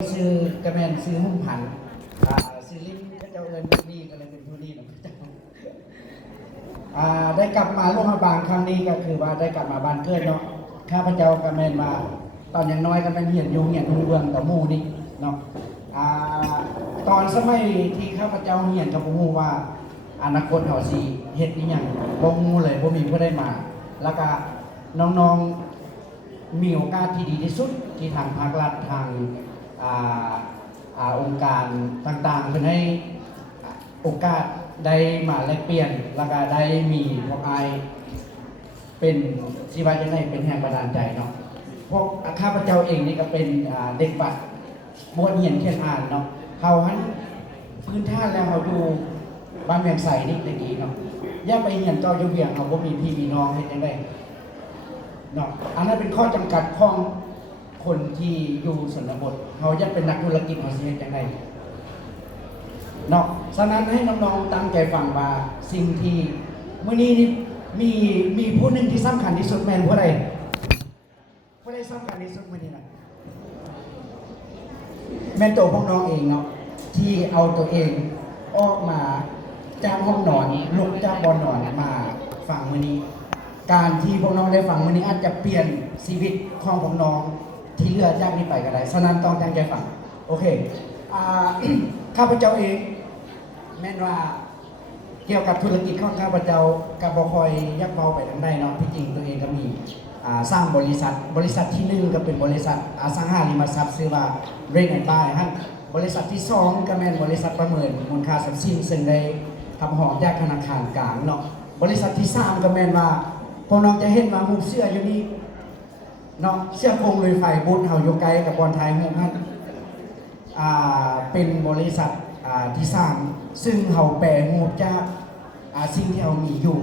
ซื้อกระแมนซื้อหุ้มผันซื้อลิ้นก็จะเอิญผู้นี้ก็เลยเป็นผู้นี้นะได้กลับมาโรงพยาบาลครั้งนี้ก็คือว่าได้กลับมาบ้านเกิดเนาะข้าพเจ้ากระแมนมาตอนยังน้อยก็เป็นเหียนยุงเหียนหุ่งเบืองกับหมู่นี่เนาะตอนสมัยที่ข้าพเจ้าเหียนกับหมู่ว่าอนาคตเขาสิเฮ็ดอีหยังบ่งูเลยบ่มีผู้ได้มาแล้วก็น้องๆมีโอกาสที่ดีที่สุดที่ทางภาครัฐทางองค์การต่างๆเพื่อให้โอกาสได้มาแลกเปลี่ยนแล้วก็ได้มีพวกเป็นชีวะยังไงเป็นแรงบันดาลใจเนาะพวกข้าพเจ้าเองนี่ก็เป็นเด็กบัดบวชเหียนเขียนอ่านเนาะเขาหันพื้นท่านแล้วเขาดูบ้านเวียงใส่นี่ตะกี้เนาะย่าไปเหียนเจ้าอยู่เวียงเขาก็มีพี่มีน้องให้ยังไงเนาะอันนั้นเป็นข้อจำกัดของคนที่อยู่ชนบทเขาจะเป็นนักธุรกิจเขาเสียจังไงเนาะฉะนั้นให้น้องๆตั้งใจฟังว่าสิ่งที่เมื่อนี้นี่มีผู้หนึ่งที่สำคัญที่สุดแม่นผู้ใดสำคัญที่สุดเมื่อนี้นะแม่นตัวพวกน้องเองเนาะที่เอาตัวเองออกมาจากห้องนอนลุกจากบอนนอนมาฟังมื่อนี้การที่พวกน้องได้ฟังมื่อนี้อาจจะเปลี่ยนชีวิตของพวกน้องที่เลือกจากนี้ไปก็ได้ฉะนั้นต้องตั้งใจฟังโอเคข้าพเจ้าเองแม่นว่าเกี่ยวกับธุรกิจของข้าพเจ้ากับบคอยยักเบาไปทางใดเนาะที่จริงตัวเองก็มีสร้างบริษัทที่หนึ่งก็เป็นบริษัทอสังหาริมทรัพย์ชื่อว่าเรนแอนด์บายฮะบริษัทที่2ก็แม่นบริษัทประเมินมูลค่าทรัพย์สินซึ่งได้ทำหอมจากธนาคารกลางเนาะบริษัทที่3ก็แม่นว่าพวกน้องจะเห็นมาหูเสื้ออยู่นี่เนาะเสื้อโครงลุยไฟบุญเฮาอยู่ไกลกับบอลไทยหงฮั่นเป็นบริษัทที่3ซึ่งเฮาแปลงบจากสิ่งที่เฮามีอยู่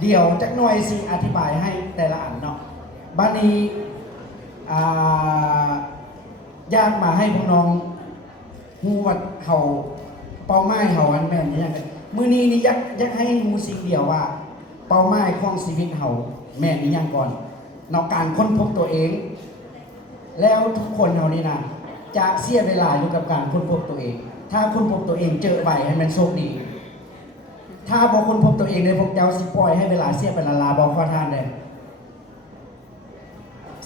เดี๋ยวจักหน่อยสิอธิบายให้แต่ละอันเนาะบัดนี้อยากมาให้พวกน้องฮู้ว่าเฮาเป้าหมายเฮาอันแม่นอย่างไรมื้อนี้นี่อยากให้ฮู้สิ่งเดียวว่าเป้าหมายของชีวิตเฮาแม่นอีหยังก่อนเนาะการค้นพบตัวเองแล้วทุกคนเฮานี่นะจะเสียเวลาอยู่กับการค้นพบตัวเองถ้าค้นพบตัวเองเจอไว้ให้มันโชคดีถ้าบ่ค้นพบตัวเองในพวกเจ้าสิปล่อยให้เวลาเสียไปละบ่ขอทานได้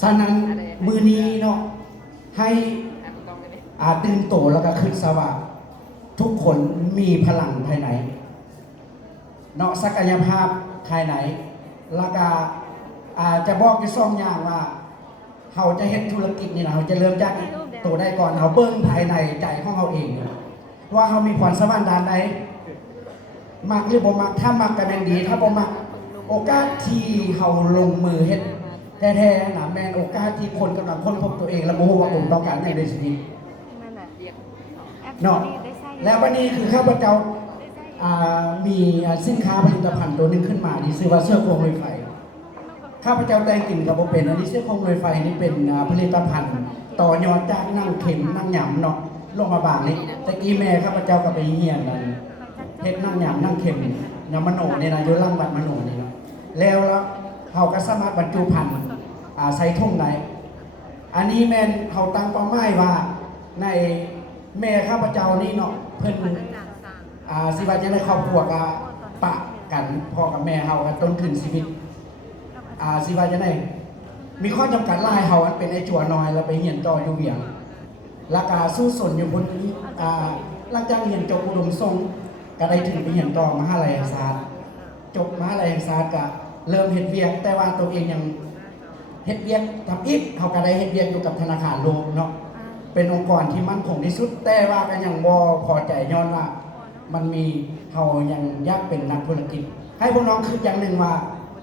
ฉะนั้นมื้อนี้เนาะให้ตื่นโตแล้วก็คิดซะว่าทุกคนมีพลังภายในเนาะศักยภาพภายในแล้วก็จะบอกอยู่2อย่างว่าเขาจะเฮ็ดธุรกิจนี่นะเขาจะเริ่มจากตัวได้ก่อนเขาเบิ่งภายในใจของเขาเองว่าเขามีพรสวรรค์ด้านใดมักหรือบ่มักถ้ามักก็แม่นดีถ้าบ่มักโอกาสที่เขาลงมือเฮ็ดแท้ๆนะแม่นโอกาสที่คนกำลังค้นพบตัวเองและบ่ฮู้ว่าผมต้องการในชีวิตเนาะแล้ววันนี้คือข้าพเจ้ามีสินค้าผลิตภัณฑ์ตัวนึงขึ้นมาที่ชื่อว่าเสื้อโครงลอยไฟข้าพเจ้าแต่งกลิ่นกับโบเป็นอันนี้เสื้อโครงลอยไฟนี่เป็นผลิตภัณฑ์ต่อยอดจากนั่งเข็มนั่งหยำเนาะลงมาบางนี่ตะกี้แม่ข้าพเจ้าก็ไปเฮียนนั่นเฮ็ดนั่งหยำนั่งเข็มยำมโนเนี่ยนะอยู่ล่างบัดมโนนี่เนาะแล้วเขาก็สามารถบรรจุภัณฑ์ใส่ถุงได้อันนี้แม่นเขาตั้งเป้าหมายว่าในแม่ข้าพเจ้านี่เนาะเพิ่นสิว่าจะได้ครอบครัวกับปะกันพ่อกับแม่เฮากันต้นขึ้นชีวิตสิว่าจะได้มีข้อจำกัดหลายเฮาเป็นไอ้จั่วน้อยแล้วไปเรียนต่ออยู่เวียงราคาสู้สนอยู่บนหลังจากเรียนจบอุดมทรงก็ได้ถึงไปเรียนต่อมหาลัยแห่งศาสตร์จบมหาลัยแห่งศาสตร์ก็เริ่มเฮ็ดเวียกแต่ว่าตัวเองยังเฮ็ดเวียกทำอีกเฮาก็ได้เฮ็ดเวียกอยู่กับธนาคารโลกเนาะเป็นองค์กรที่มั่นคงที่สุดแต่ว่าก็ยังบ่พอใจย้อนว่ามันมีเฮายังอยากเป็นนักธุรกิจให้พวกน้องคิดอย่างหนึ่งว่า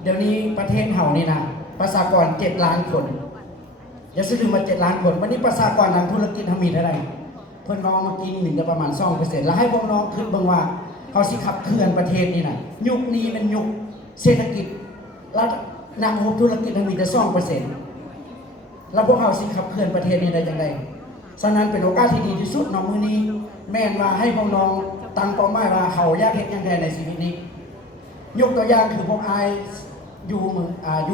เดี๋ยวนี้ประเทศเฮานี่นะประชากร7 ล้านคนอย่าซื้อมา7 ล้านคนวันนี้ประชากรทางธุรกิจเฮามีเท่าไหร่เพิ่นน้องเมื่อกี้นี่จะประมาณ 2% แล้วให้พวกน้องคิดเบิ่งว่าเขาสิขับเคลื่อนประเทศนี่นะยุคนี้เป็นยุคเศรษฐกิจแล้วนักธุรกิจมีแต่ 2% แล้วพวกเขาสิขับเคลื่อนประเทศนี้ได้จังได๋ฉะนั้นเป็นโอกาสที่ดีที่สุดเนาะมื้อนี้แม่นว่าให้พวกน้องตั้งเป้าหมายว่าเขาอยากเฮ็ดหยังในชีวิตนี้ยกตัวอย่างคือพวกอยู่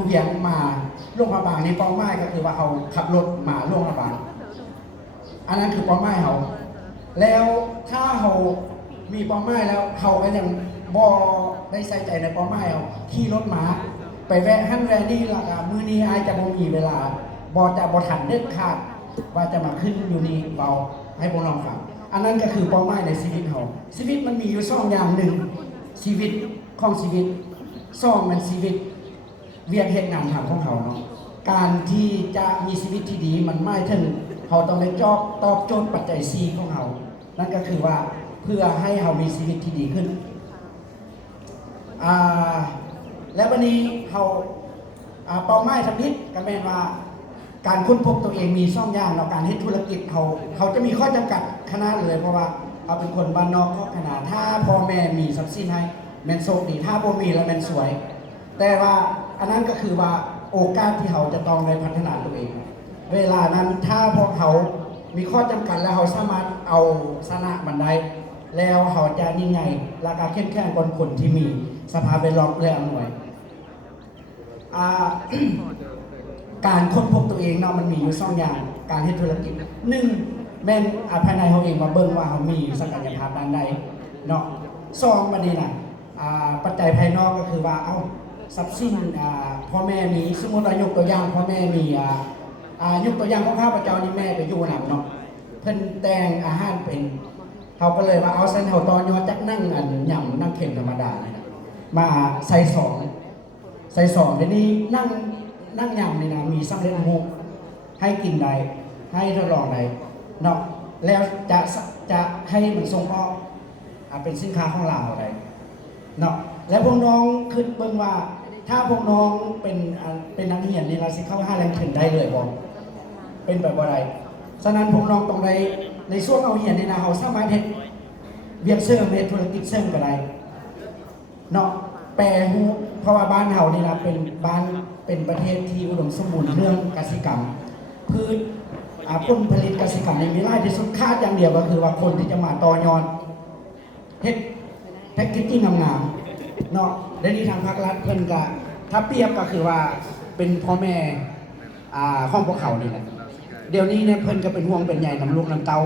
เวียงมาโรงพยาบาลนี่เป้าหมายก็คือว่าเขาขับรถมาโรงพยาบาล อันนั้นคือเป้าหมายเขาแล้วถ้าเขามีเป้าหมายแล้วเขาก็ยังบ่ได้ใส่ใจในเป้าหมายเขาขี่รถม้าไปแวะหั่นแวะนี่ล่ะมื้อนี้อายจะบ่มีเวลาบ่ทันเด็ดขาดว่าจะมาขึ้นอยู่นี่เบาให้พวกเราฟังอันนั้นก็คือเป้าหมายในชีวิตเขาชีวิตมันมีอยู่สองอย่างหนึ่งชีวิตของชีวิตสองมันชีวิตเวียกเหตุงานทำของเขาเนาะการที่จะมีชีวิตที่ดีมันไม่ถึงเขาต้องได้ตอบโจทย์ปัจจัย4ของเขานั่นก็คือว่าเพื่อให้เขามีชีวิตที่ดีขึ้นและวันนี้เขาเป้าหมายทำนิดก็แม่นว่าการค้นพบตัวเองมีช่องย่างเราการให้ธุรกิจเขาจะมีข้อจำกัดขนาดเลยเพราะว่าเขาเป็นคนบ้านนอกก็ขนาดถ้าพ่อแม่มีทรัพย์สินให้แมนโชคดีถ้าพ่อมีแล้วแมนสวยแต่ว่าอันนั้นก็คือว่าโอกาสที่เขาจะต้องได้พัฒนาตัวเองเวลานั้นถ้าพวกเขามีข้อจำกัดแล้วเขาสามารถเอาชนะมันได้แล้วเขาจะนี่ไงราคาเข้มแข็งกว่าคนที่มีสภาพแวดล้อมและอำนวยการค้นพบตัวเองเนาะมันมีอยู่สองอย่างการให้ธุรกิจหนึ่งแม่นภายในเขาเองมาเบิ่งว่าเขามีศักยภาพด้านใดเนาะสองบัดนี้น่ะปัจจัยภายนอกก็คือว่าเอาทรัพย์สินพ่อแม่มีสมมติยกตัวอย่างพ่อแม่มียกตัวอย่างของข้าพเจ้านี่แม่ไปอยู่หนังเนาะเพิ่นแต่งอาหารเป็นเขาก็เลยว่าเอาเส้นเขาตอนยอจักนั่งอันหย่ำนั่งเข็มธรรมดาเนี่ยนะมาใส่สองเดี๋ยวนี้นั่งยำนี่นะมีสำเร็จรูปให้กินได้ให้ทดลองได้เนาะแล้วจะให้มันส่งออกเป็นสินค้าของเราได้เนาะแล้วพวกน้องคิดเบิ่งว่าถ้าพวกน้องเป็นนักเรียนนี่เราสิเข้า5แรงขึ้นได้เลยบ่เป็นแบบอะไรฉะนั้นพวกน้องต้องได้ในช่วงเอาเรียนนี่นะเขาสามารถเฮ็ดเวียกเสริมเฮ็ดธุรกิจเสริมก็ได้เนาะแปลฮู้เพราะว่าบ้านเฮานี่นะเป็นประเทศที่อุดมสมบูรณ์เรื่องกสิกรรมพืชผลผลิตกสิกรรมในมีรายที่สุดคาดอย่างเดียวก็คือว่าคนที่จะมาต่อยอดเฮ็ดแพ็กเกจจิ้งงามๆเนาะเดี๋ยวนี้ทางภาครัฐเพิ่นก็ถ้าเปรียบก็คือว่าเป็นพ่อแม่ของพวกเขานี่แหละเดี๋ยวนี้เนี่ยเพิ่นก็เป็นห่วงเป็นใยนำลูกนำเต้า